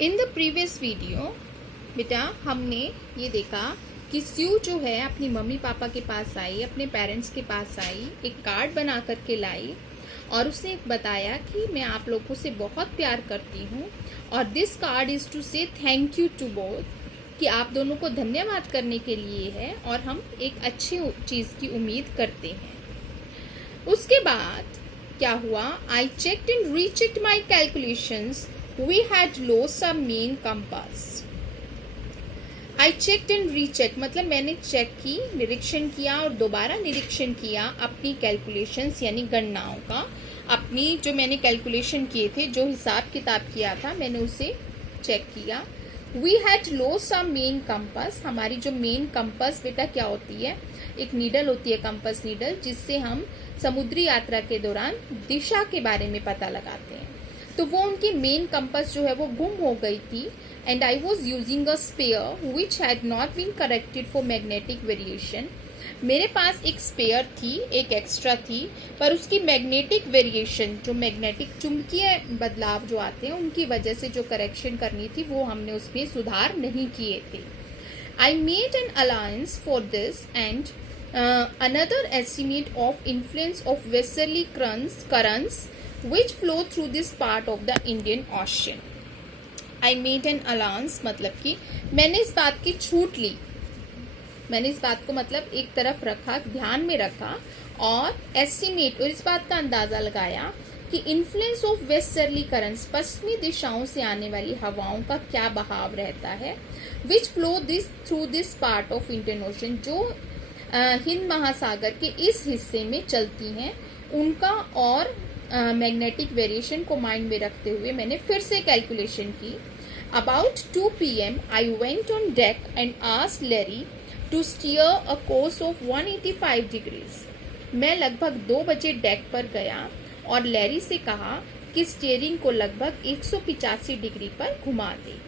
In the previous video बेटा हमने ये देखा कि स्यू जो है अपनी मम्मी पापा के पास आई, अपने पेरेंट्स के पास आई, एक कार्ड बना करके लाई और उसने बताया कि मैं आप लोगों से बहुत प्यार करती हूँ और दिस कार्ड इज़ टू से थैंक यू टू बोथ, कि आप दोनों को धन्यवाद करने के लिए है और हम एक अच्छी चीज़ की उम्मीद करते हैं। उसके बाद क्या हुआ, I checked and rechecked my calculations, we had lost our main compass. I checked and rechecked मतलब मैंने चेक की, निरीक्षण किया और दोबारा निरीक्षण किया अपनी कैलकुलेशंस यानी गणनाओं का, अपनी जो मैंने कैलकुलेशन किए थे, जो हिसाब किताब किया था मैंने उसे चेक किया। We had lost our main compass, हमारी जो मेन कंपस बेटा क्या होती है, एक नीडल होती है, कंपस नीडल, जिससे हम समुद्री यात्रा के दौरान दिशा के बारे में पता लगाते हैं। तो वो उनकी मेन कंपस जो है वो गुम हो गई थी and I was using a spare which had not been corrected for magnetic variation. मेरे पास एक स्पेयर थी, एक एक्स्ट्रा थी, पर उसकी मैग्नेटिक वेरिएशन, जो मैग्नेटिक चुंबकीय बदलाव जो आते हैं उनकी वजह से जो करेक्शन करनी थी वो हमने उसमें सुधार नहीं किए थे। I made an alliance for this and another estimate of influence of westerly currents which flow through this part of the Indian Ocean. I made an allowance मतलब कि मैंने इस बात की छूट ली, मैंने इस बात को मतलब एक तरफ रखा, ध्यान में रखा और एस्टिमेट और इस बात का अंदाज़ा लगाया कि इन्फ्लुएंस ऑफ वेस्टर्ली करंट्स, पश्चिमी दिशाओं से आने वाली हवाओं का क्या बहाव रहता है, विच flow this through this part of Indian ocean, जो हिंद महासागर के इस हिस्से में चलती हैं, उनका और मैग्नेटिक वेरिएशन को माइंड में रखते हुए मैंने फिर से कैलकुलेशन की। About 2 PM I went on deck and asked Larry to steer a course of 185 degrees. मैं लगभग 2 बजे डेक पर गया और लैरी से कहा कि स्टीयरिंग को लगभग 185 डिग्री पर घुमा दे।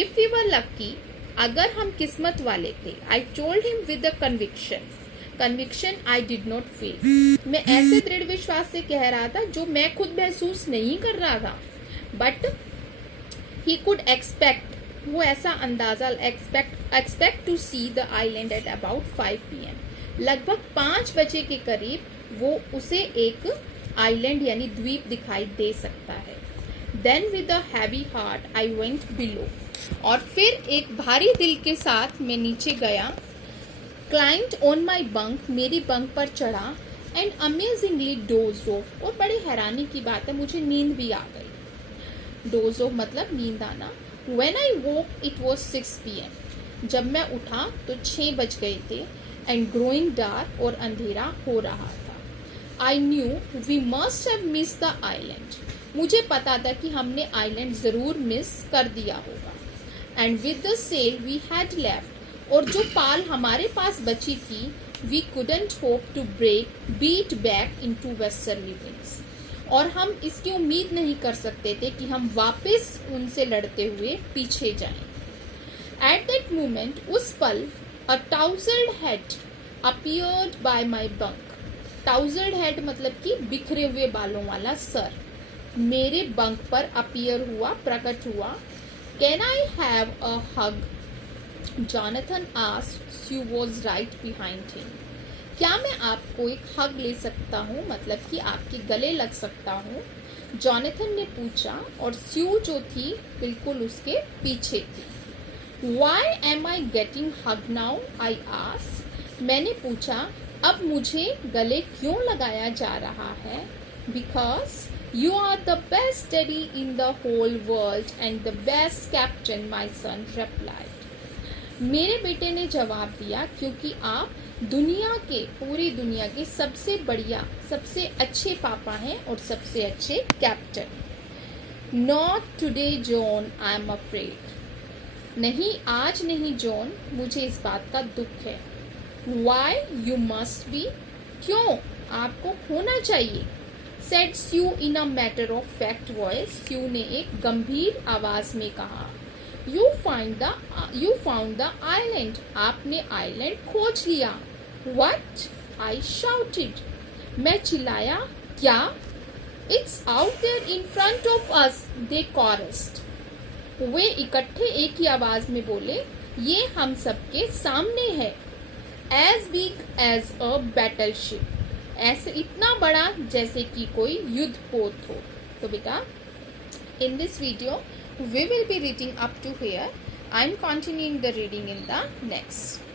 इफ वी वर लकी, अगर हम किस्मत वाले थे, I told him with a conviction I did not feel. मैं ऐसे दृढ़ विश्वास से कह रहा था जो मैं खुद महसूस नहीं कर रहा था, बट ही कुड एक्सपेक्ट, वो ऐसा अंदाजा expect to see the island at about 5 PM। लगभग 5 बजे के करीब वो उसे एक आइलैंड यानी द्वीप दिखाई दे सकता है। Then with a heavy heart I went below, और फिर एक भारी दिल के साथ मैं नीचे गया। क्लाइंट ऑन माई बंक, मेरी बंक पर चढ़ा एंड अमेजिंगली डोज्ड ऑफ, और बड़ी हैरानी की बात है मुझे नींद भी आ गई। डोज ऑफ मतलब नींद आना। When I woke it was 6 PM, जब मैं उठा तो 6 बज गए थे एंड ग्रोइंग डार्क, और अंधेरा हो रहा था। I knew we must have miss the island, मुझे पता था कि हमने आइलैंड ज़रूर मिस कर दिया होगा। And with the sail we had left, और जो पाल हमारे पास बची थी, we couldn't hope to beat back into westerly winds, और हम इसकी उम्मीद नहीं कर सकते थे कि हम वापस उनसे लड़ते हुए पीछे जाएं। एट दैट मोमेंट, उस पल, a tousled head appeared by my bunk. Tousled head मतलब कि बिखरे हुए बालों वाला सर मेरे बंक पर अपीयर हुआ, प्रकट हुआ। Can I have a hug, Jonathan asked, Sue was right behind him. क्या मैं आपको एक हग ले सकता हूँ, मतलब कि आपके गले लग सकता हूँ, जॉनथन ने पूछा, और स्यू जो थी बिल्कुल उसके पीछे थी। Why am I getting hug now? I asked. मैंने पूछा, अब मुझे गले क्यों लगाया जा रहा है? Because you are the best daddy in the whole world and the best captain, my son replied. मेरे बेटे ने जवाब दिया, क्योंकि आप दुनिया के, पूरी दुनिया के सबसे बढ़िया, सबसे अच्छे पापा हैं और सबसे अच्छे captain. Not today John, I am afraid. नहीं, आज नहीं जॉन, मुझे इस बात का दुख है। वाई, यू मस्ट बी, क्यों, आपको होना चाहिए। Said Sue in a matter of fact voice, Sue ने एक गंभीर आवाज में कहा। You found the island. आपने आइलैंड खोज लिया। What? I shouted. मैं चिल्लाया, क्या? It's out there in front of us, they chorused. वे इकट्ठे एक ही आवाज में बोले, ये हम सबके सामने है। As big as a battleship, ऐसे इतना बड़ा जैसे कि कोई युद्ध पोत हो। तो बेटा in this video we will be reading up to here. I am continuing the reading in the next.